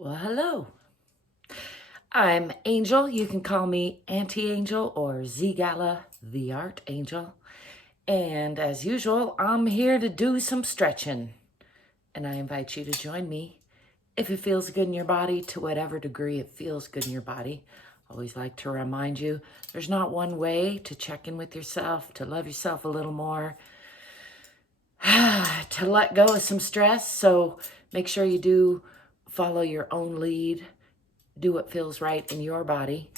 Well, hello. I'm Angel. You can call me Auntie Angel or ZGALA, the Art Angel. And as usual, I'm here to do some stretching. And I invite you to join me if it feels good in your body, to whatever degree it feels good in your body. I always like to remind you, there's not one way to check in with yourself, to love yourself a little more, to let go of some stress. So make sure you do follow your own lead. Do what feels right in your body.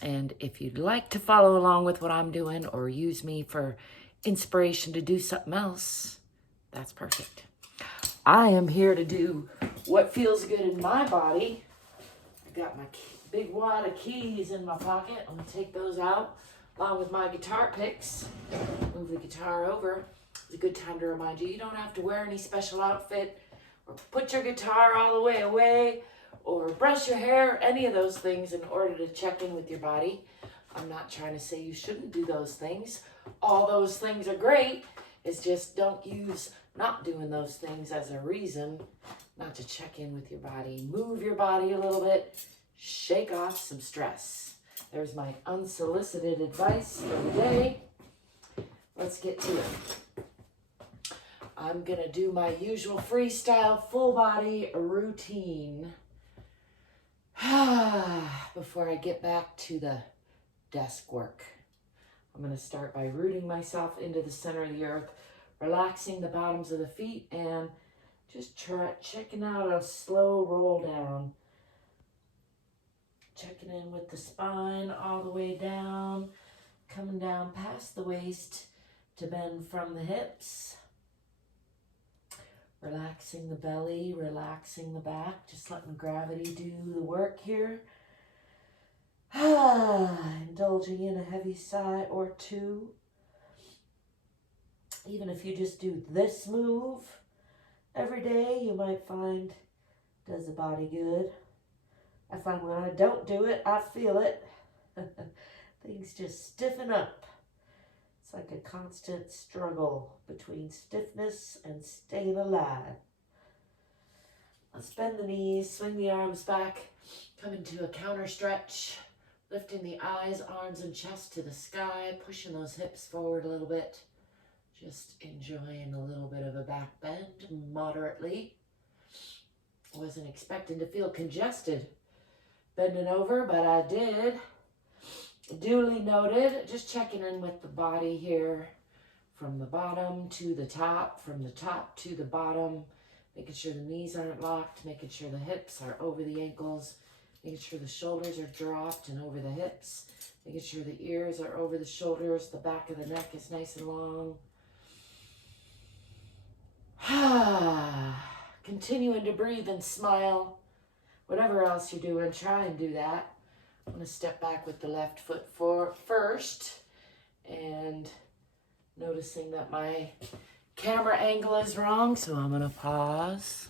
And if you'd like to follow along with what I'm doing or use me for inspiration to do something else, that's perfect. I am here to do what feels good in my body. I got my big wad of keys in my pocket. I'm gonna take those out along with my guitar picks. Move the guitar over. It's a good time to remind you, you don't have to wear any special outfit or put your guitar all the way away or brush your hair, any of those things in order to check in with your body. I'm not trying to say you shouldn't do those things. All those things are great. It's just don't use not doing those things as a reason not to check in with your body. Move your body a little bit. Shake off some stress. There's my unsolicited advice for the day. Let's get to it. I'm going to do my usual freestyle full body routine before I get back to the desk work. I'm going to start by rooting myself into the center of the earth, relaxing the bottoms of the feet, and just checking out a slow roll down. Checking in with the spine all the way down, coming down past the waist to bend from the hips. Relaxing the belly, relaxing the back, just letting gravity do the work here. Indulging in a heavy sigh or two. Even if you just do this move every day, you might find it does the body good. I find when I don't do it, I feel it. Things just stiffen up. It's like a constant struggle between stiffness and staying alive. Let's bend the knees, swing the arms back, come into a counter stretch, lifting the eyes, arms, and chest to the sky, pushing those hips forward a little bit. Just enjoying a little bit of a back bend, moderately. Wasn't expecting to feel congested bending over, but I did. Duly noted. Just checking in with the body here, from the bottom to the top, from the top to the bottom, making sure the knees aren't locked, making sure the hips are over the ankles, making sure the shoulders are dropped and over the hips, making sure the ears are over the shoulders, the back of the neck is nice and long. Continuing to breathe and smile. Whatever else you're doing, try and do that. I'm going to step back with the left foot first, and noticing that my camera angle is wrong, so I'm going to pause.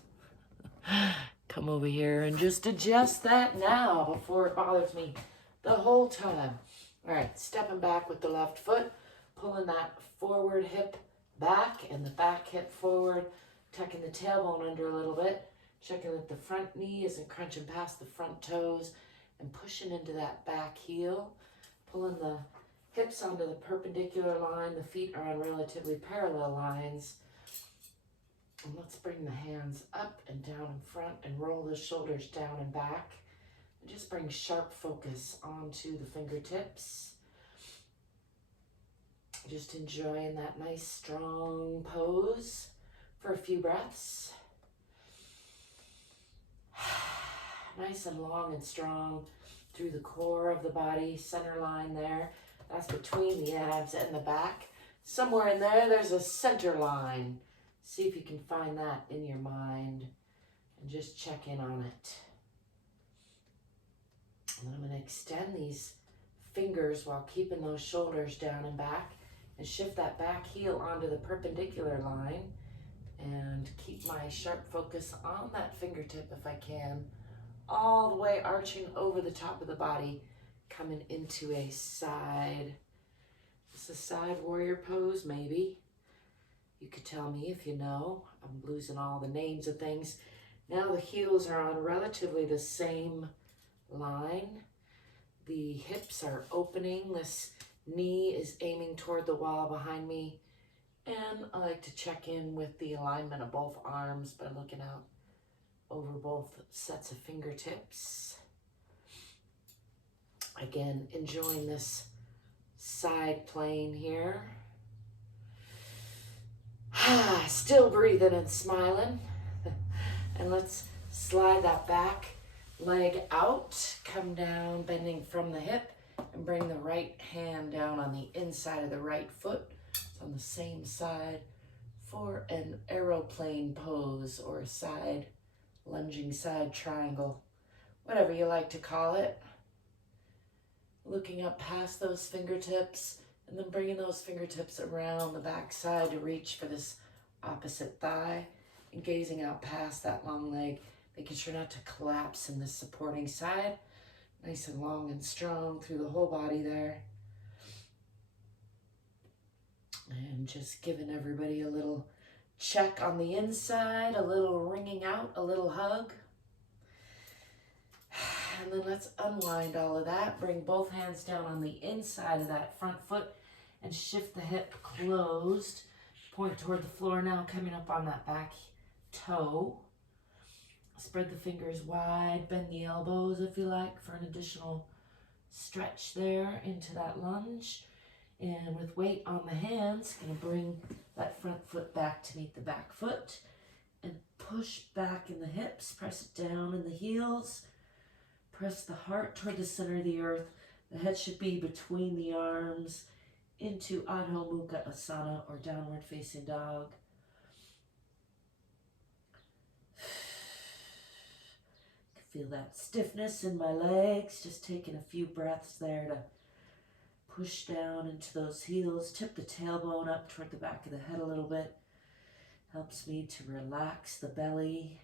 Come over here and just adjust that now before it bothers me the whole time. All right, stepping back with the left foot, pulling that forward hip back and the back hip forward, tucking the tailbone under a little bit, checking that the front knee isn't crunching past the front toes, and pushing into that back heel, pulling the hips onto the perpendicular line. The feet are on relatively parallel lines. And let's bring the hands up and down in front and roll the shoulders down and back. And just bring sharp focus onto the fingertips. Just enjoying that nice strong pose for a few breaths. Nice and long and strong through the core of the body, center line there. That's between the abs and the back. Somewhere in there, there's a center line. See if you can find that in your mind and just check in on it. And then I'm going to extend these fingers while keeping those shoulders down and back, and shift that back heel onto the perpendicular line and keep my sharp focus on that fingertip if I can, all the way arching over the top of the body, coming into a side. It's a side warrior pose, maybe. You could tell me if you know. I'm losing all the names of things. Now the heels are on relatively the same line. The hips are opening. This knee is aiming toward the wall behind me. And I like to check in with the alignment of both arms by looking out over both sets of fingertips. Again, enjoying this side plane here. Still breathing and smiling. And let's slide that back leg out, come down, bending from the hip, and bring the right hand down on the inside of the right foot. It's on the same side for an aeroplane pose or a side lunging side triangle, whatever you like to call it. Looking up past those fingertips and then bringing those fingertips around the back side to reach for this opposite thigh and gazing out past that long leg, making sure not to collapse in this supporting side. Nice and long and strong through the whole body there. And just giving everybody a little check on the inside, a little wringing out, a little hug. And then let's unwind all of that. Bring both hands down on the inside of that front foot and shift the hip closed. Point toward the floor now, coming up on that back toe. Spread the fingers wide, bend the elbows if you like for an additional stretch there into that lunge. And with weight on the hands, gonna bring that front foot back to meet the back foot and push back in the hips, press it down in the heels. Press the heart toward the center of the earth. The head should be between the arms into Adho Mukha Asana or downward facing dog. Feel that stiffness in my legs. Just taking a few breaths there to push down into those heels. Tip the tailbone up toward the back of the head a little bit. Helps me to relax the belly.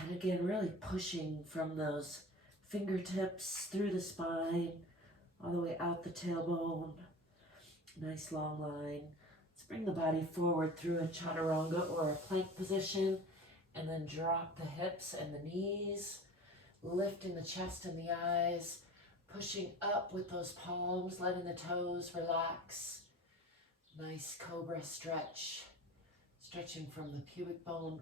And again, really pushing from those fingertips through the spine, all the way out the tailbone. Nice long line. Let's bring the body forward through a chaturanga or a plank position, and then drop the hips and the knees, lifting the chest and the eyes, pushing up with those palms, letting the toes relax. Nice cobra stretch, stretching from the pubic bone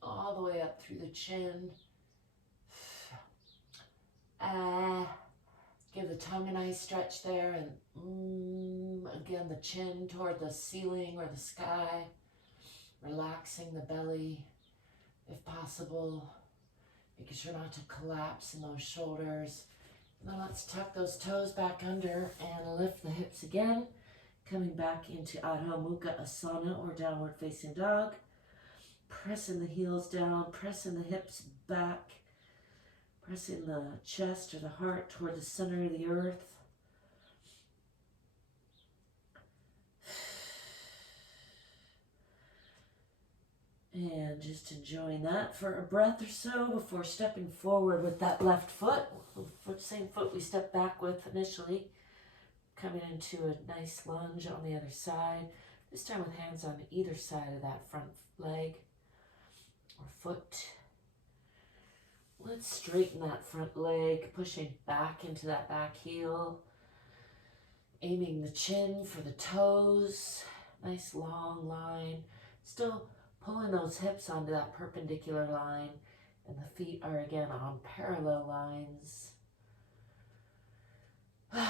all the way up through the chin. Give the tongue a nice stretch there, and again the chin toward the ceiling or the sky, relaxing the belly if possible, making sure not to collapse in those shoulders. And then let's tuck those toes back under and lift the hips again, coming back into Adho Mukha Asana or downward facing dog. Pressing the heels down, pressing the hips back, pressing the chest or the heart toward the center of the earth. And just enjoying that for a breath or so before stepping forward with that left foot. Same foot we stepped back with initially. Coming into a nice lunge on the other side. This time with hands on either side of that front leg or foot. Let's straighten that front leg, pushing back into that back heel. Aiming the chin for the toes. Nice long line. Still pulling those hips onto that perpendicular line, and the feet are again on parallel lines. Then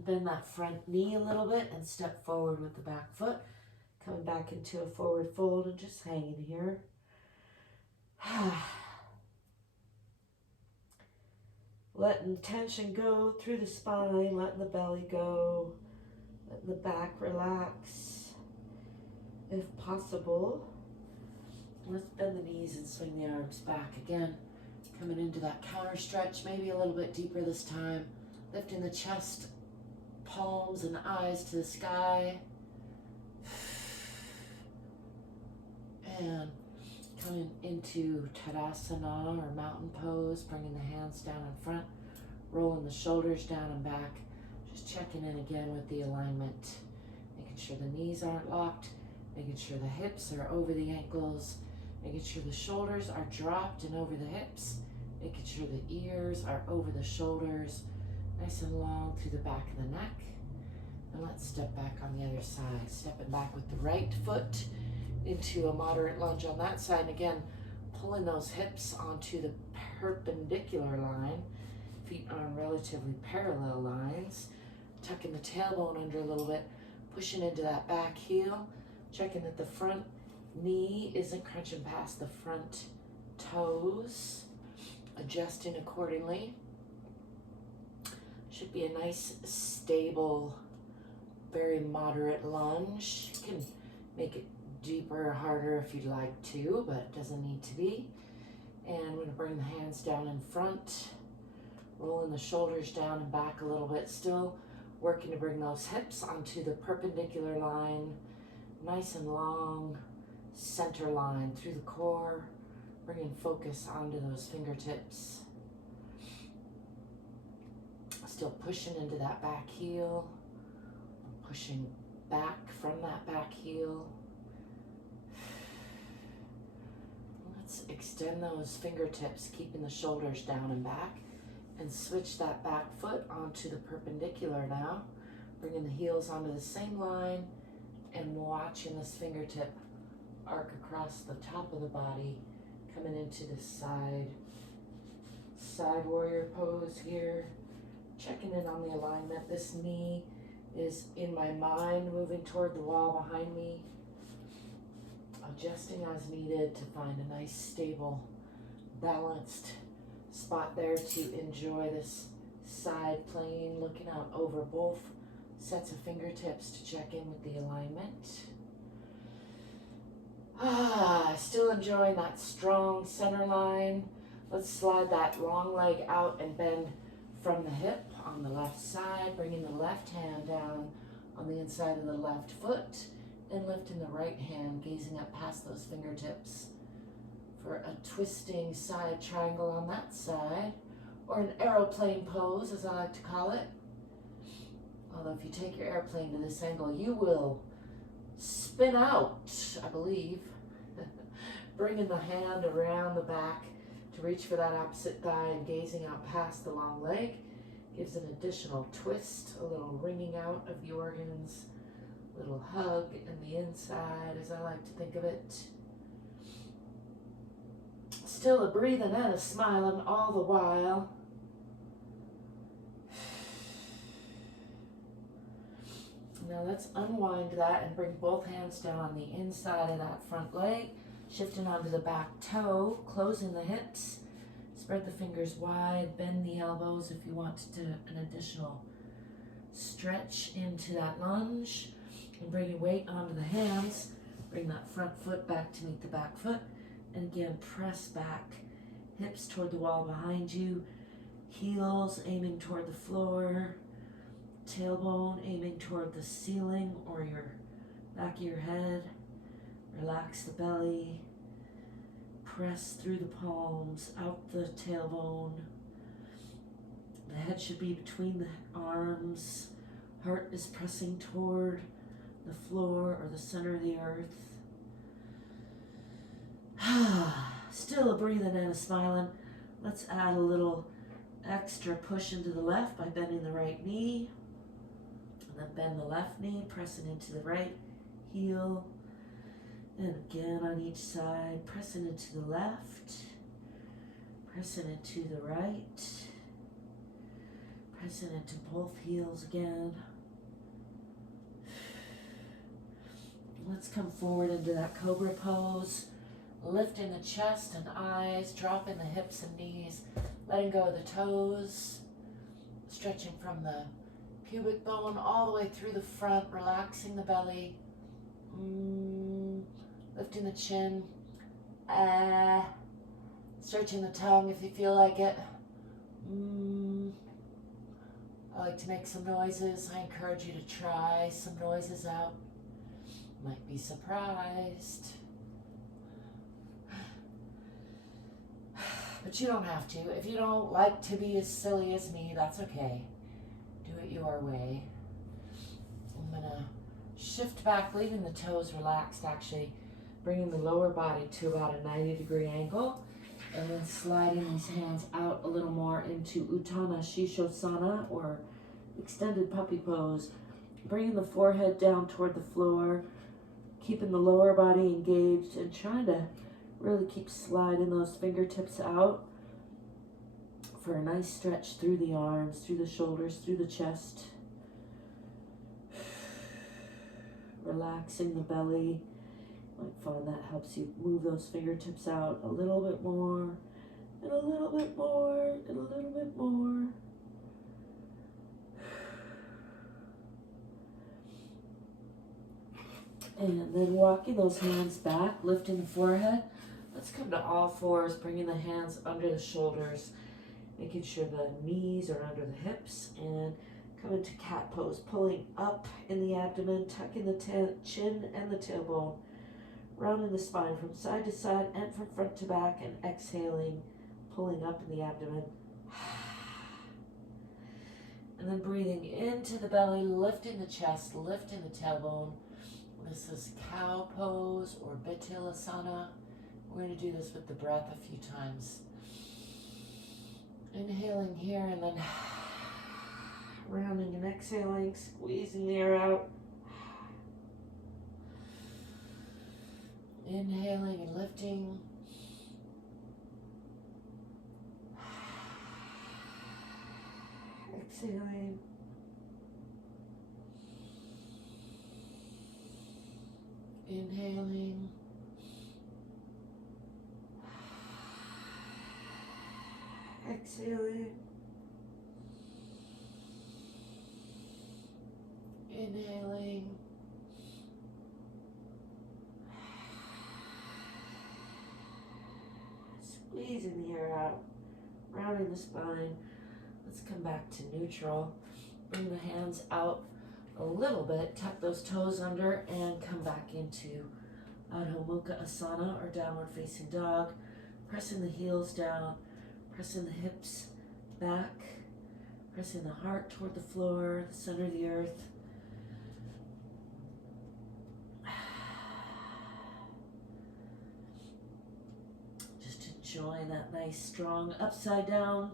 bend that front knee a little bit and step forward with the back foot. Coming back into a forward fold and just hanging here. Letting tension go through the spine, letting the belly go, letting the back relax if possible. Let's bend the knees and swing the arms back again. Coming into that counter stretch, maybe a little bit deeper this time. Lifting the chest, palms and eyes to the sky. And coming into Tadasana or mountain pose, bringing the hands down in front, rolling the shoulders down and back. Just checking in again with the alignment. Making making sure the knees aren't locked, making sure the hips are over the ankles, making sure the shoulders are dropped and over the hips, making sure the ears are over the shoulders, nice and long through the back of the neck. And let's step back on the other side, stepping back with the right foot into a moderate lunge on that side. And again, pulling those hips onto the perpendicular line, feet on relatively parallel lines, tucking the tailbone under a little bit, pushing into that back heel, checking that the front knee isn't crunching past the front toes, adjusting accordingly. Should be a nice, stable, very moderate lunge. You can make it deeper or harder if you'd like to, but it doesn't need to be. And I'm going to bring the hands down in front, rolling the shoulders down and back a little bit, still working to bring those hips onto the perpendicular line, nice and long, center line through the core, bringing focus onto those fingertips. Still pushing into that back heel, pushing back from that back heel. Let's extend those fingertips, keeping the shoulders down and back, and switch that back foot onto the perpendicular now, bringing the heels onto the same line and watching this fingertip arc across the top of the body, coming into the side warrior pose here, checking in on the alignment. This knee is in my mind, moving toward the wall behind me, adjusting as needed to find a nice, stable, balanced spot there to enjoy this side plane, looking out over both sets of fingertips to check in with the alignment. Still enjoying that strong center line. Let's slide that long leg out and bend from the hip on the left side, bringing the left hand down on the inside of the left foot and lifting the right hand, gazing up past those fingertips for a twisting side triangle on that side, or an aeroplane pose, as I like to call it. Although if you take your airplane to this angle, you will spin out, I believe. Bringing the hand around the back to reach for that opposite thigh and gazing out past the long leg gives an additional twist, a little wringing out of the organs, a little hug in the inside, as I like to think of it. Still a breathing and a smiling all the while. Now let's unwind that and bring both hands down on the inside of that front leg, shifting onto the back toe, closing the hips. Spread the fingers wide, bend the elbows if you want to do an additional stretch into that lunge. And bring your weight onto the hands. Bring that front foot back to meet the back foot. And again, press back. Hips toward the wall behind you. Heels aiming toward the floor. Tailbone aiming toward the ceiling or your back of your head. Relax the belly. Press through the palms, out the tailbone. The head should be between the arms. Heart is pressing toward the floor or the center of the earth. Still a breathing and a smiling. Let's add a little extra push into the left by bending the right knee. And then bend the left knee, pressing into the right heel. And again on each side, pressing into the left, pressing into the right, pressing into both heels again. Let's come forward into that cobra pose, lifting the chest and eyes, dropping the hips and knees, letting go of the toes, stretching from the pubic bone all the way through the front, relaxing the belly. Lifting the chin, stretching the tongue if you feel like it. I like to make some noises. I encourage you to try some noises out. Might be surprised. But you don't have to. If you don't like to be as silly as me, that's okay. Do it your way. I'm gonna Shift back, leaving the toes relaxed, actually bringing the lower body to about a 90-degree angle, and then sliding these hands out a little more into Uttana Shishosana, or extended puppy pose. Bringing the forehead down toward the floor, keeping the lower body engaged, and trying to really keep sliding those fingertips out for a nice stretch through the arms, through the shoulders, through the chest. Relaxing the belly. You might find that helps you move those fingertips out a little bit more, and a little bit more, and a little bit more. And then walking those hands back, lifting the forehead. Let's come to all fours, bringing the hands under the shoulders, making sure the knees are under the hips, and come into cat pose, pulling up in the abdomen, tucking the chin and the tailbone, rounding the spine from side to side and from front to back, and exhaling, pulling up in the abdomen. And then breathing into the belly, lifting the chest, lifting the tailbone. This is cow pose or Betilasana. We're going to do this with the breath a few times. Inhaling here and then rounding and exhaling, squeezing the air out. Inhaling and lifting. Exhaling. Inhaling. Exhaling. Inhaling. Squeezing the air out. Rounding the spine. Let's come back to neutral. Bring the hands out a little bit. Tuck those toes under and come back into Adho Mukha Asana, or downward facing dog. Pressing the heels down. Pressing the hips back. Pressing the heart toward the floor, the center of the earth. Just enjoying that nice, strong, upside down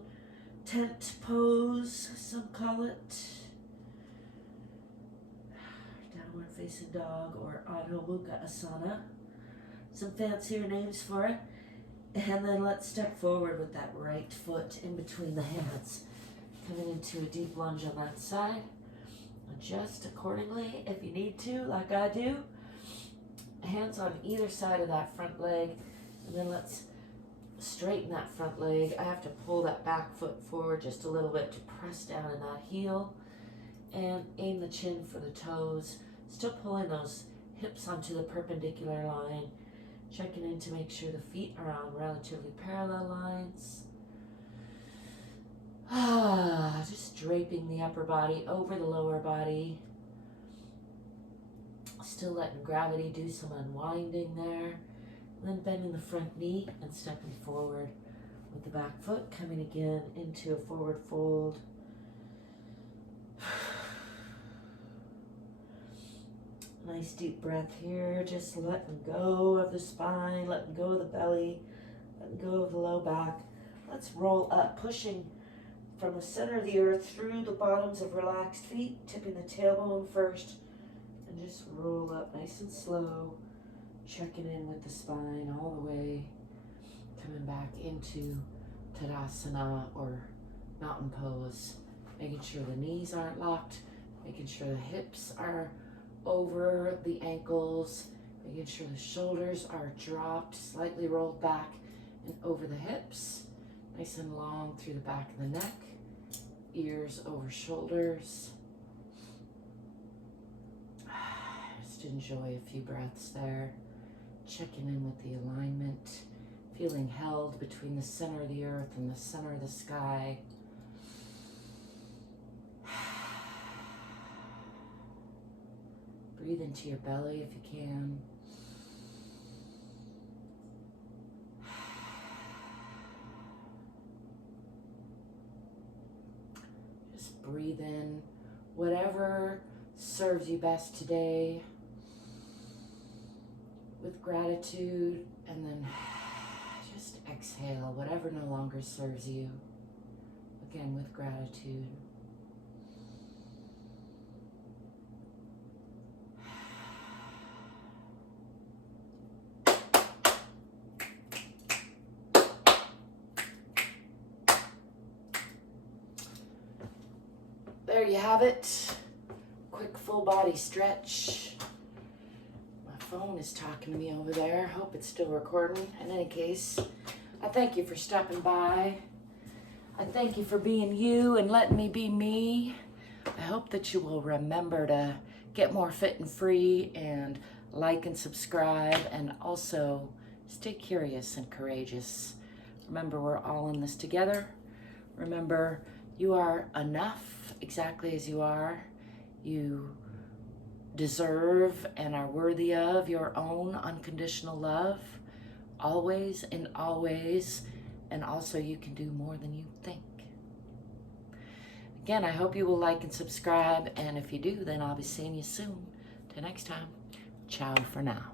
tent pose, some call it. Downward facing dog, or Adho Mukha Asana. Some fancier names for it. And then let's step forward with that right foot in between the hands. Coming into a deep lunge on that side. Adjust accordingly if you need to, like I do. Hands on either side of that front leg. And then let's straighten that front leg. I have to pull that back foot forward just a little bit to press down in that heel. And aim the chin for the toes. Still pulling those hips onto the perpendicular line. Checking in to make sure the feet are on relatively parallel lines. Just draping the upper body over the lower body. Still letting gravity do some unwinding there. And then bending the front knee and stepping forward with the back foot, coming again into a forward fold. Nice deep breath here, just letting go of the spine, letting go of the belly, letting go of the low back. Let's roll up, pushing from the center of the earth through the bottoms of relaxed feet, tipping the tailbone first, and just roll up nice and slow, checking in with the spine all the way, coming back into Tadasana, or mountain pose, making sure the knees aren't locked, making sure the hips are over the ankles, making sure the shoulders are dropped, slightly rolled back and over the hips, nice and long through the back of the neck, ears over shoulders. Just enjoy a few breaths there, checking in with the alignment, feeling held between the center of the earth and the center of the sky. Breathe into your belly if you can. Just breathe in whatever serves you best today with gratitude, and then just exhale whatever no longer serves you, again with gratitude. There you have it. Quick full body stretch. My phone is talking to me over there. Hope it's still recording. In any case, I thank you for stopping by. I thank you for being you and letting me be me. I hope that you will remember to get more fit and free and like and subscribe, and also stay curious and courageous. Remember, we're all in this together. Remember, you are enough exactly as you are. You deserve and are worthy of your own unconditional love, always and always, and also you can do more than you think. Again, I hope you will like and subscribe, and if you do, then I'll be seeing you soon. Till next time, ciao for now.